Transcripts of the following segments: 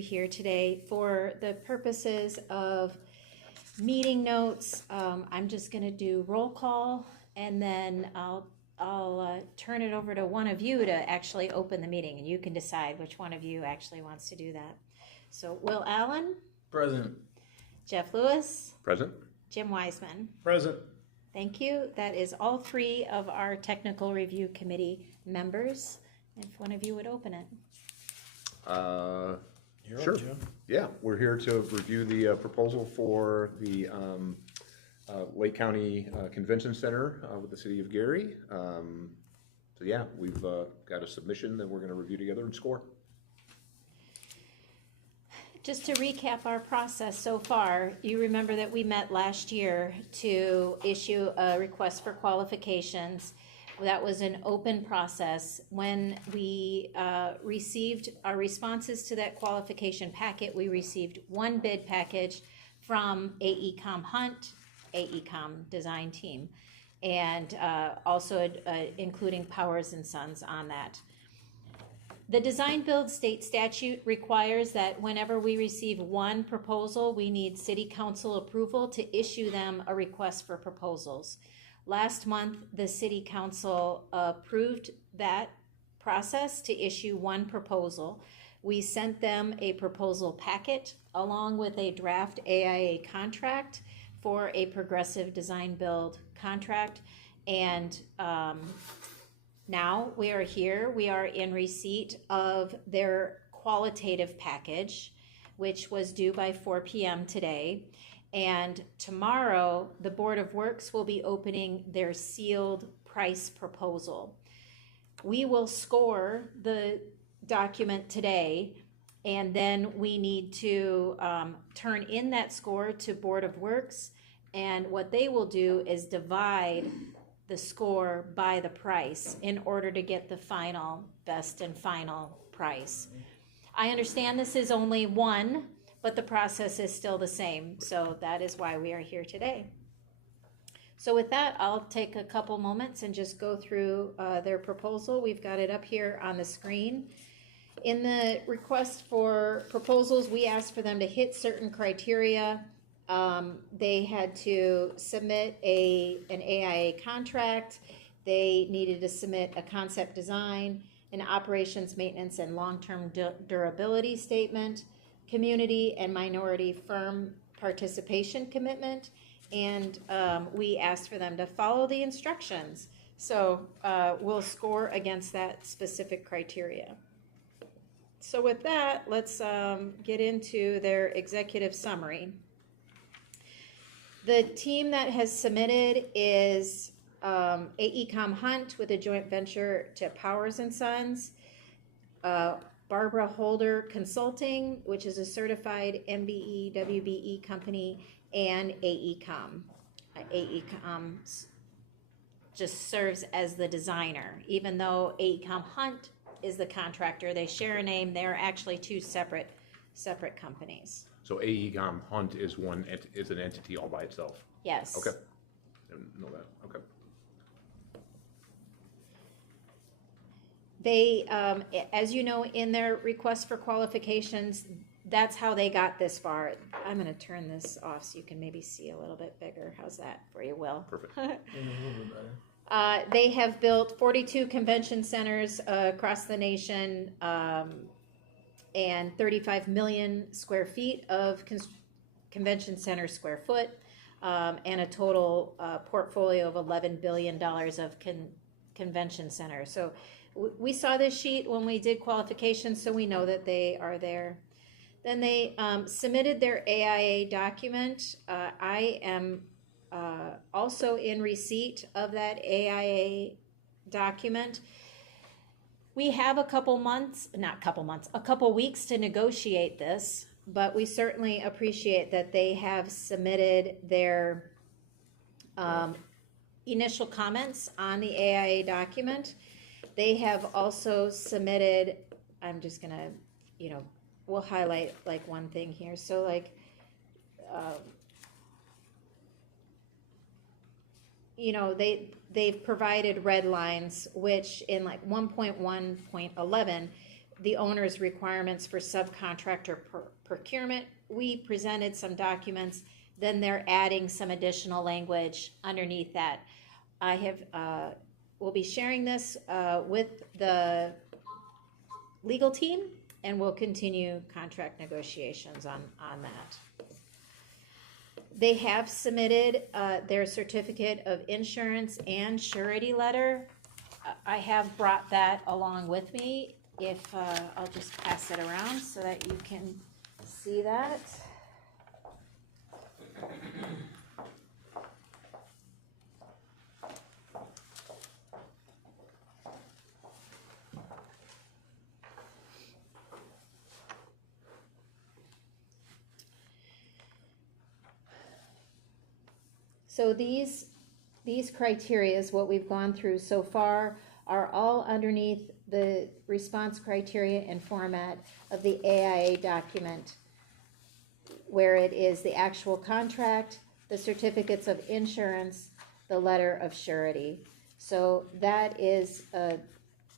here today for the purposes of meeting notes. I'm just going to do roll call, and then I'll turn it over to one of you to actually open the meeting, and you can decide which one of you actually wants to do that. So Will Allen? Present. Jeff Lewis? Present. Jim Wiseman? Present. Thank you. That is all three of our technical review committee members. If one of you would open it. You're Sure. up, Jim. Yeah, we're here to review the proposal for the Lake County Convention Center with the City of Gary. So yeah, we've got a submission that we're going to review together and score. Just to recap our process so far, you remember that we met last year to issue a request for qualifications. That was an open process. When we received our responses to that qualification packet, we received one bid package from AECom Hunt, AECom design team, and also including Powers and Sons on that. The design build state statute requires that whenever we receive one proposal, we need city council approval to issue them a request for proposals. Last month, the city council approved that process to issue one proposal. We sent them a proposal packet along with a draft AIA contract for a progressive design build contract, and now we are here. We are in receipt of their qualitative package, which was due by 4 p.m. today. And tomorrow, the Board of Works will be opening their sealed price proposal. We will score the document today, and then we need to turn in that score to Board of Works. And what they will do is divide the score by the price in order to get the final, best and final price. I understand this is only one, but the process is still the same. So that is why we are here today. So with that, I'll take a couple moments and just go through their proposal. We've got it up here on the screen. In the request for proposals, we asked for them to hit certain criteria. They had to submit an AIA contract. They needed to submit a concept design, an operations, maintenance, and long-term durability statement, community and minority firm participation commitment, and we asked for them to follow the instructions. So we'll score against that specific criteria. So with that, let's get into their executive summary. The team that has submitted is AECom Hunt with a joint venture to Powers and Sons, Barbara Holder Consulting, which is a certified MBE, WBE company, and AECom. AECom just serves as the designer. Even though AECom Hunt is the contractor, they share a name. They're actually two separate companies. So AECom Hunt is is an entity all by itself. Yes. Okay. Didn't know that. Okay. They, as you know, in their request for qualifications, that's how they got this far. I'm going to turn this off so you can maybe see a little bit bigger. How's that for you, Will? Perfect. A little bit better. They have built 42 convention centers across the nation and 35 million square feet of convention center square foot and a total portfolio of $11 billion of convention centers. So we saw this sheet when we did qualifications, so we know that they are there. Then they submitted their AIA document. I am also in receipt of that AIA document. We have a couple weeks to negotiate this, but we certainly appreciate that they have submitted their initial comments on the AIA document. They have also submitted, I'm just gonna, we'll highlight like one thing here. So like, they've provided red lines, which in like 1.1.11 the owner's requirements for subcontractor procurement. We presented some documents, then they're adding some additional language underneath that. I have, will be sharing this with the legal team, and we'll continue contract negotiations on that. They have submitted their certificate of insurance and surety letter. I have brought that along with me. If I'll just pass it around so that you can see that. So these criteria, what we've gone through so far, are all underneath the response criteria and format of the AIA document, where it is the actual contract, the certificates of insurance, the letter of surety. So that is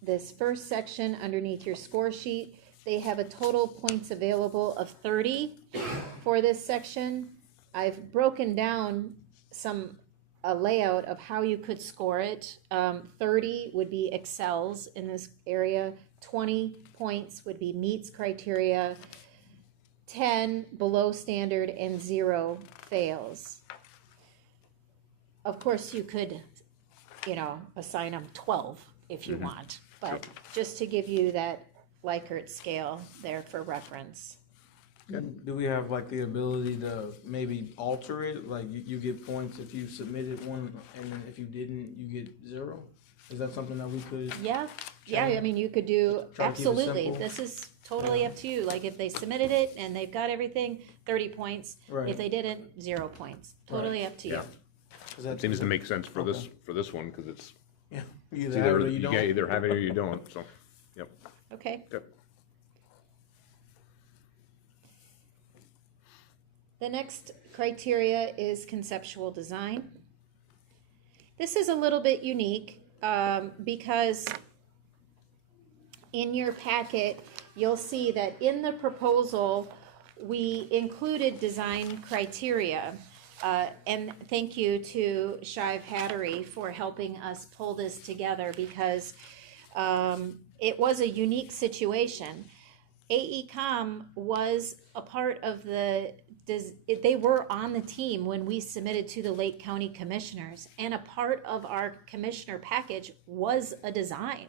this first section underneath your score sheet. They have a total points available of 30 for this section. I've broken down a layout of how you could score it. 30 would be excels in this area, 20 points would be meets criteria, 10 below standard, and 0 fails. Of course, you could, assign them 12 if you want, but just to give you that Likert scale there for reference. Do we have like the ability to maybe alter it? Like you get points if you submitted one, and then if you didn't, you get 0? Is that something that we could? Yeah, I mean, you could do, Try to keep it absolutely. simple. This is totally up to you. Like if they submitted it and they've got everything, 30 points. Right. If they didn't, 0 points. Totally up to you. Yeah. Is that Seems to make sense for this one, because it's Yeah, you it's either have either, it or you don't. either have it or you don't, so, yep. Okay. Good. The next criteria is conceptual design. This is a little bit unique because in your packet, you'll see that in the proposal, we included design criteria. And thank you to Shive Hattery for helping us pull this together, because it was a unique situation. AECom was a part of they were on the team when we submitted to the Lake County Commissioners, and a part of our commissioner package was a design.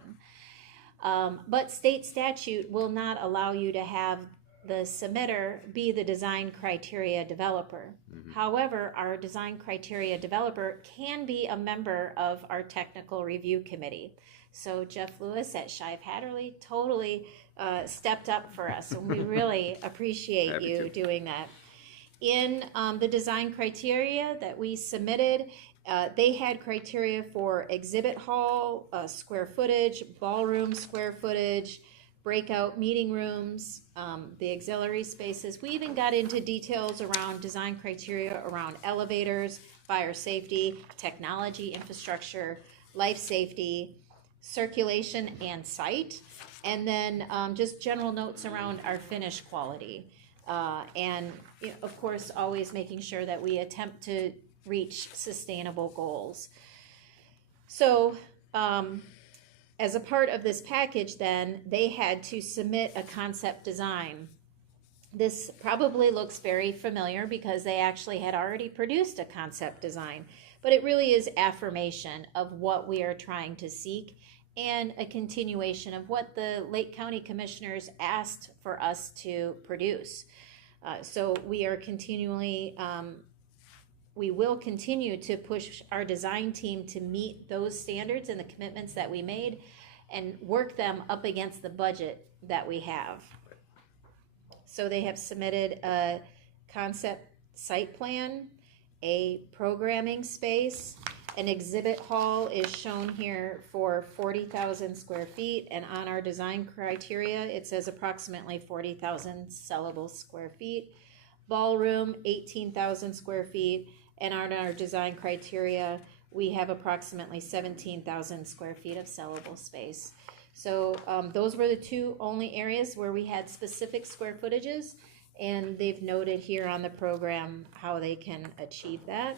But state statute will not allow you to have the submitter be the design criteria developer. However, our design criteria developer can be a member of our technical review committee. So Jeff Lewis at Shive Hatterly totally stepped up for us, and we really appreciate Happy you to. doing that. In the design criteria that we submitted, they had criteria for exhibit hall, square footage, ballroom square footage, breakout meeting rooms, the auxiliary spaces. We even got into details around design criteria around elevators, fire safety, technology infrastructure, life safety, circulation and site, and then just general notes around our finish quality. And of course, always making sure that we attempt to reach sustainable goals. So as a part of this package, then, they had to submit a concept design. This probably looks very familiar because they actually had already produced a concept design, but it really is affirmation of what we are trying to seek, and a continuation of what the Lake County Commissioners asked for us to produce. So we are continually, we will continue to push our design team to meet those standards and the commitments that we made, and work them up against the budget that we have. So they have submitted a concept site plan, a programming space. An exhibit hall is shown here for 40,000 square feet, and on our design criteria, it says approximately 40,000 sellable square feet. Ballroom, 18,000 square feet, and on our design criteria, we have approximately 17,000 square feet of sellable space. So those were the two only areas where we had specific square footages, and they've noted here on the program how they can achieve that.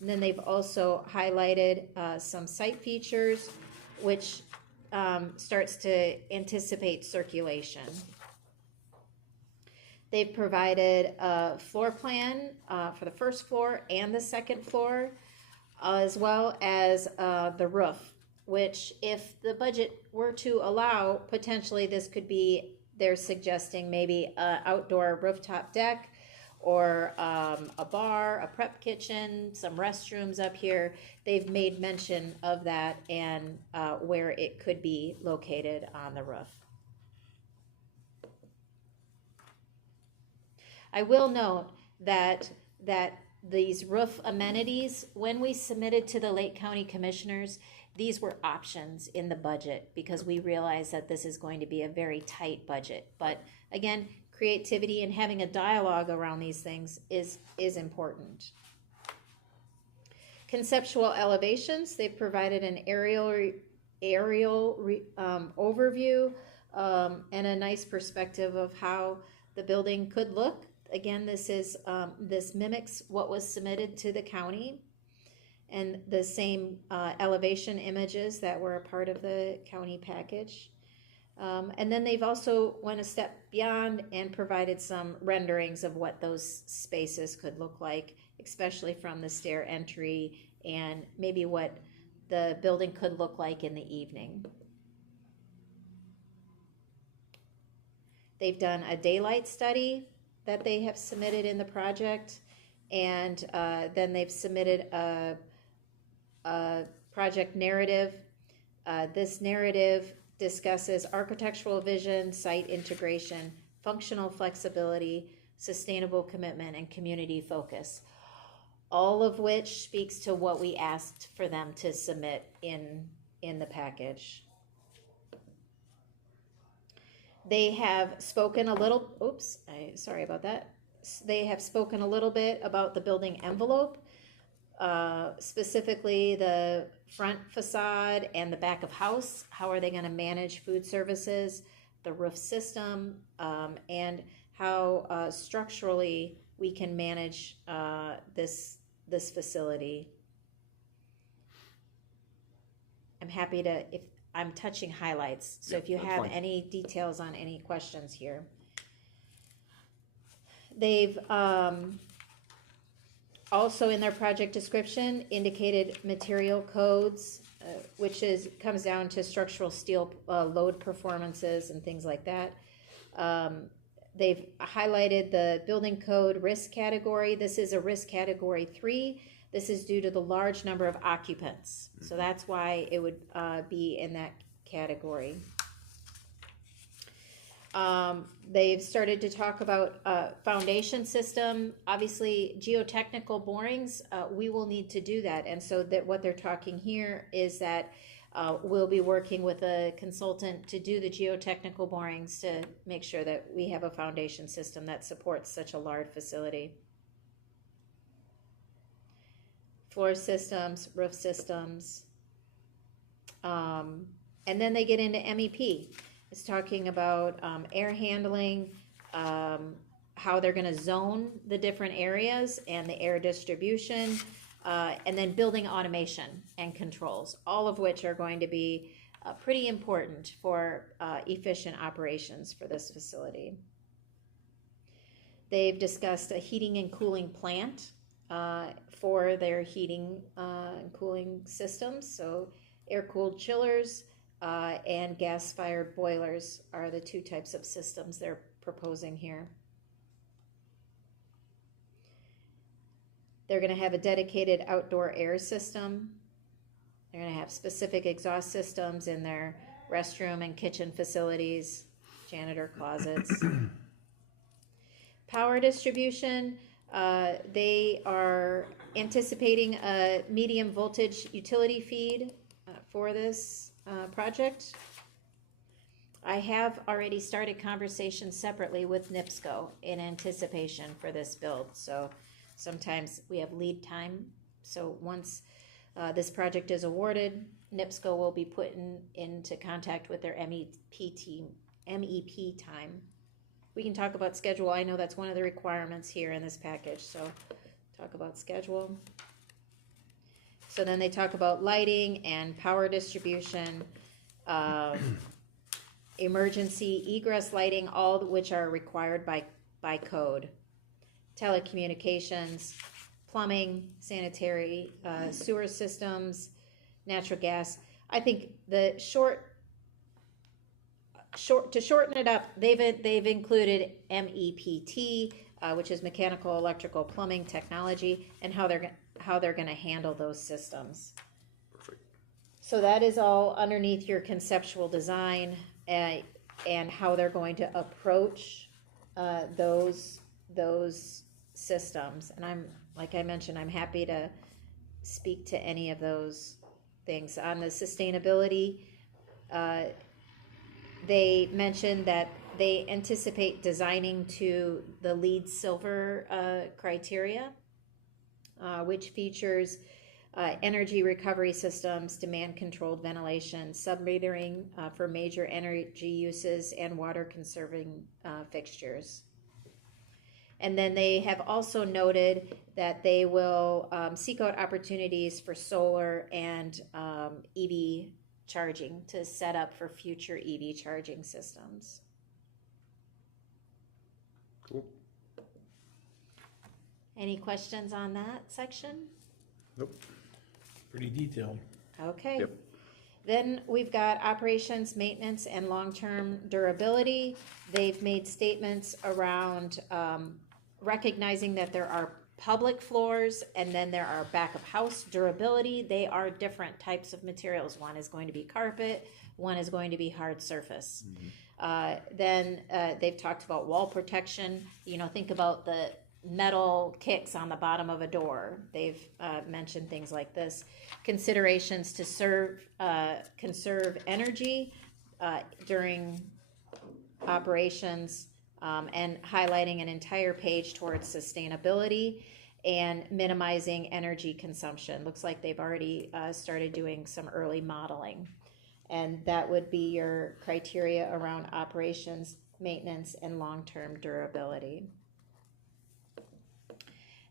And then they've also highlighted some site features, which starts to anticipate circulation. They've provided a floor plan for the first floor and the second floor, as well as the roof, which if the budget were to allow, potentially this could be, they're suggesting maybe an outdoor rooftop deck, or a bar, a prep kitchen, some restrooms up here. They've made mention of that and where it could be located on the roof. I will note that these roof amenities, when we submitted to the Lake County Commissioners, these were options in the budget because we realize that this is going to be a very tight budget. But again, creativity and having a dialogue around these things is important. Conceptual elevations, they've provided an aerial overview and a nice perspective of how the building could look. Again, this mimics what was submitted to the county, and the same elevation images that were a part of the county package. And then they've also went a step beyond and provided some renderings of what those spaces could look like, especially from the stair entry and maybe what the building could look like in the evening. They've done a daylight study that they have submitted in the project, and then they've submitted a project narrative. This narrative discusses architectural vision, site integration, functional flexibility, sustainable commitment, and community focus, all of which speaks to what we asked for them to submit in the package. They have spoken a little, sorry about that. They have spoken a little bit about the building envelope, specifically the front facade and the back of house. How are they going to manage food services, the roof system, and how structurally we can manage this facility. I'm happy to, if I'm touching highlights, so if you have fine. any details on any questions here. They've also in their project description indicated material codes, which comes down to structural steel load performances and things like that. They've highlighted the building code risk category. This is a risk category 3. This is due to the large number of occupants. So that's why it would be in that category. They've started to talk about foundation system. Obviously, geotechnical borings, we will need to do that. And so that what they're talking here is that we'll be working with a consultant to do the geotechnical borings to make sure that we have a foundation system that supports such a large facility. Floor systems, roof systems. And then they get into MEP. It's talking about air handling, how they're going to zone the different areas and the air distribution, and then building automation and controls, all of which are going to be pretty important for efficient operations for this facility. They've discussed a heating and cooling plant for their heating and cooling systems. So air-cooled chillers and gas-fired boilers are the two types of systems they're proposing here. They're going to have a dedicated outdoor air system. They're going to have specific exhaust systems in their restroom and kitchen facilities, janitor closets. Power distribution, they are anticipating a medium voltage utility feed for this project. I have already started conversations separately with NIPSCO in anticipation for this build. So sometimes we have lead time. So once This project is awarded. NIPSCO will be put into contact with their MEP time. We can talk about schedule. I know that's one of the requirements here in this package, so talk about schedule. So then they talk about lighting and power distribution, emergency egress lighting, all of which are required by code. Telecommunications, plumbing, sanitary, sewer systems, natural gas. I think the to shorten it up, they've included MEPT, which is mechanical, electrical, plumbing technology, and how they're going to handle those systems. Perfect. So that is all underneath your conceptual design and how they're going to approach those systems. And like I mentioned, I'm happy to speak to any of those things. On the sustainability, they mentioned that they anticipate designing to the LEED Silver criteria, which features energy recovery systems, demand-controlled ventilation, submetering for major energy uses, and water-conserving fixtures. And then they have also noted that they will seek out opportunities for solar and EV charging to set up for future EV charging systems. Cool. Any questions on that section? Nope. Pretty detailed. Okay. Yep. Then we've got operations, maintenance, and long-term durability. They've made statements around recognizing that there are public floors and then there are back of house durability. They are different types of materials. One is going to be carpet, one is going to be hard surface. Then they've talked about wall protection. Think about the metal kicks on the bottom of a door. They've mentioned things like this. Considerations to conserve energy during operations, and highlighting an entire page towards sustainability and minimizing energy consumption. Looks like they've already started doing some early modeling. And that would be your criteria around operations, maintenance, and long-term durability.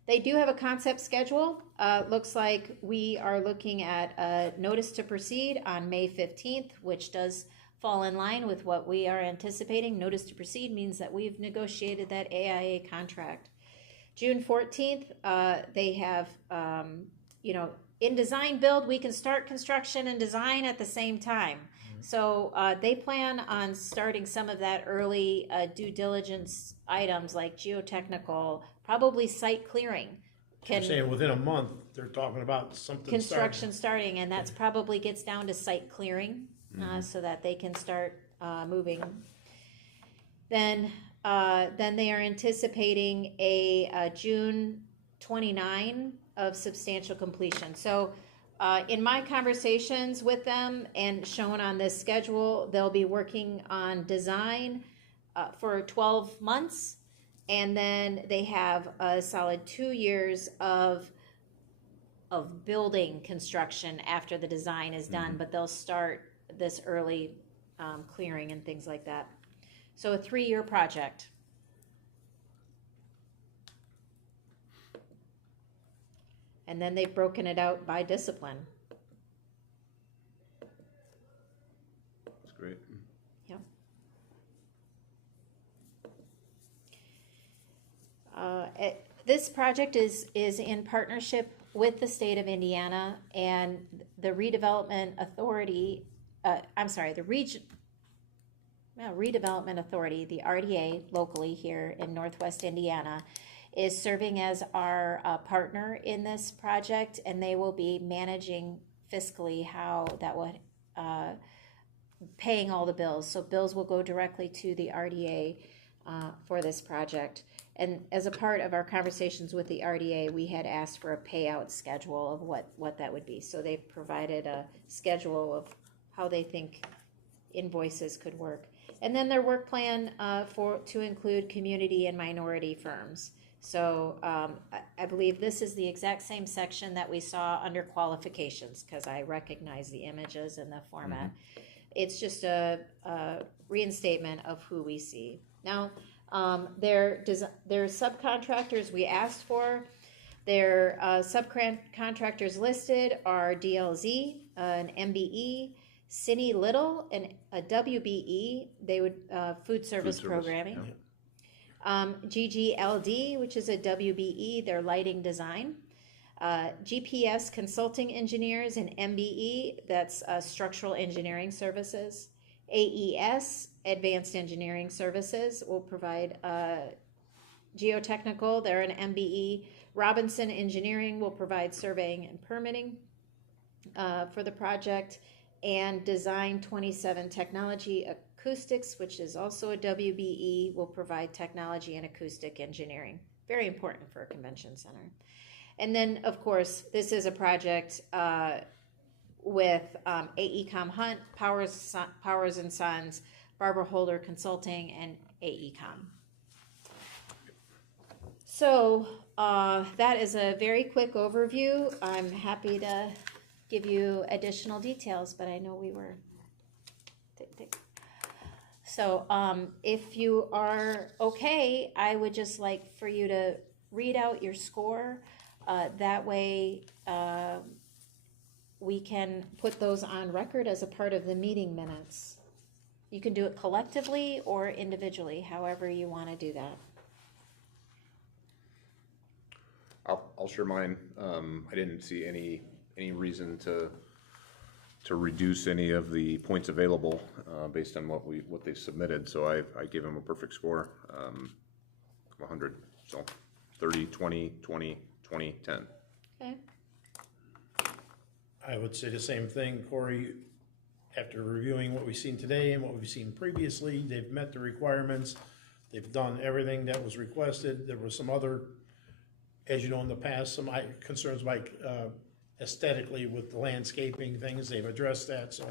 They do have a concept schedule. Looks like we are looking at a notice to proceed on May 15th, which does fall in line with what we are anticipating. Notice to proceed means that we've negotiated that AIA contract. June 14th, they have, in design build, we can start construction and design at the same time. So they plan on starting some of that early due diligence items like geotechnical, probably site clearing. I'm saying within a month, they're talking about something Construction starting, and that's probably gets down to site clearing, so that they can start moving. Then they are anticipating a June 29 of substantial completion. So in my conversations with them and shown on this schedule, they'll be working on design for 12 months, and then they have a solid 2 years of building construction after the design is done, but they'll start this early clearing and things like that. So a 3-year project. And then they've broken it out by discipline. That's great. Yep. This project is in partnership with the state of Indiana and the redevelopment authority. Redevelopment Authority, the RDA, locally here in Northwest Indiana, is serving as our partner in this project, and they will be managing fiscally how that would paying all the bills. So bills will go directly to the RDA for this project. And as a part of our conversations with the RDA, we had asked for a payout schedule of what that would be. So they've provided a schedule of how they think invoices could work. And then their work plan to include community and minority firms. So I believe this is the exact same section that we saw under qualifications, because I recognize the images and the format. It's just a reinstatement of who we see. Now, their subcontractors we asked for, their subcontractors listed are DLZ, an MBE, Cine Little, and a WBE. They would food service programming. yeah. GGLD, which is a WBE, their lighting design. GPS Consulting Engineers and MBE, that's structural engineering services. AES, Advanced Engineering Services, will provide geotechnical, they're an MBE. Robinson Engineering will provide surveying and permitting for the project. And Design 27 Technology Acoustics, which is also a WBE, will provide technology and acoustic engineering. Very important for a convention center. And then, of course, this is a project with AECOM Hunt, Powers and Sons, Barbara Holder Consulting, and AECOM. So that is a very quick overview. I'm happy to give you additional details, but I know we were. So if you are okay, I would just like for you to read out your score. That way we can put those on record as a part of the meeting minutes. You can do it collectively or individually, however you want to do that. I'll share mine. I didn't see any reason to reduce any of the points available based on what they submitted. So I gave them a perfect score, 100. So 30, 20, 20, 20, 10. Okay. I would say the same thing, Corey. After reviewing what we've seen today and what we've seen previously, they've met the requirements. They've done everything that was requested. There were some other, as you know, in the past, some concerns like aesthetically with the landscaping things. They've addressed that. So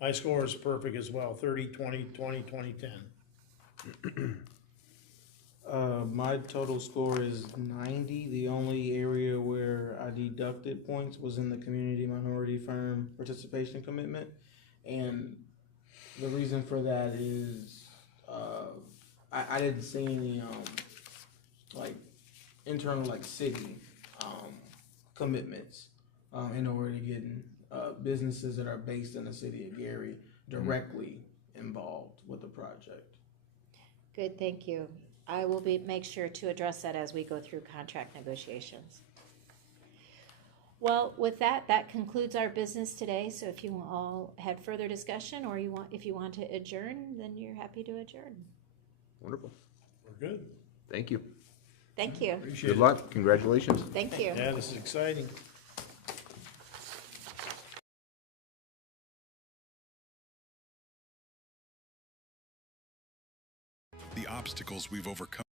my score is perfect as well, 30, 20, 20, 20, 10. My total score is 90. The only area where I deducted points was in the community minority firm participation commitment. And the reason for that is I didn't see any like internal like city commitments in order to get businesses that are based in the city of Gary directly involved with the project. Good, thank you. I will make sure to address that as we go through contract negotiations. Well, with that, that concludes our business today. So if you all had further discussion or if you want to adjourn, then you're happy to adjourn. Wonderful. We're good. Thank you. Thank you. Appreciate Good it. luck. Congratulations. Thank you. Yeah, this is exciting. The obstacles we've overcome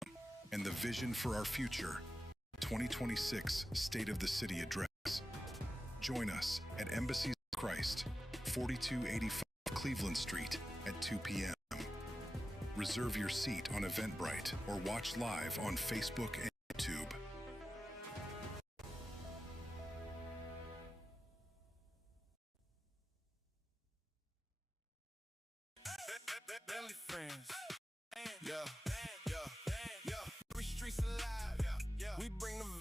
and the vision for our future. 2026 State of the City Address. Join us at Embassies of Christ, 4285 Cleveland Street at 2 p.m. Reserve your seat on Eventbrite or watch live on Facebook and YouTube. Belly friends. Yeah. Three streets alive. We bring the vibe.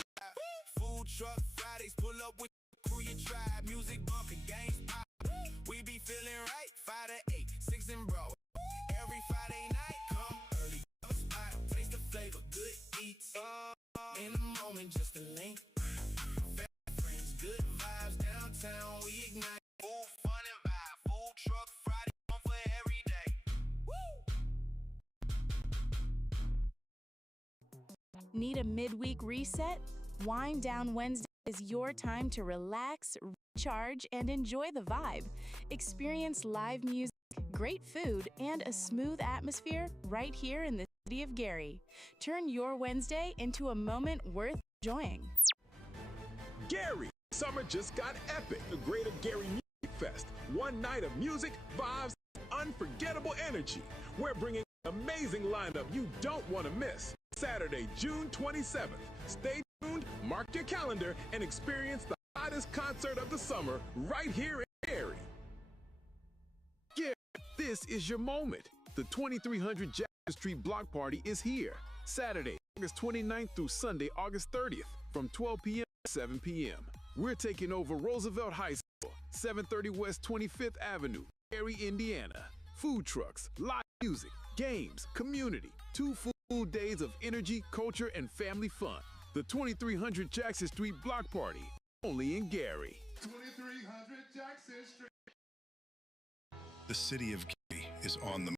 Food truck Fridays, pull up with crew you tribe. Music bumping, games pop. We be feeling right. 5 to 8, 6 and bro. Every Friday night, come early. Have a spot, taste the flavor, good eats. In the moment, just a link. Fat friends, good vibes downtown. We ignite. Food, fun and vibe. Food truck Friday, one for every day. Need a midweek reset? Wind Down Wednesday is your time to relax, recharge, and enjoy the vibe. Experience live music, great food, and a smooth atmosphere right here in the city of Gary. Turn your Wednesday into a moment worth enjoying. Gary, summer just got epic. The Greater Gary Music Fest. One night of music, vibes, unforgettable energy. We're bringing Amazing lineup you don't want to miss. Saturday, June 27th. Stay tuned, mark your calendar, and experience the hottest concert of the summer right here in Gary. Gary, this is your moment. The 2300 Jackson Street Block Party is here. Saturday, August 29th through Sunday, August 30th, from 12 p.m. to 7 p.m. We're taking over Roosevelt High School, 730 West 25th Avenue, Gary, Indiana. Food trucks, live music, games, community, 2 full days of energy, culture, and family fun. The 2300 Jackson Street Block Party, only in Gary. 2300 Jackson Street. The city of Gary is on the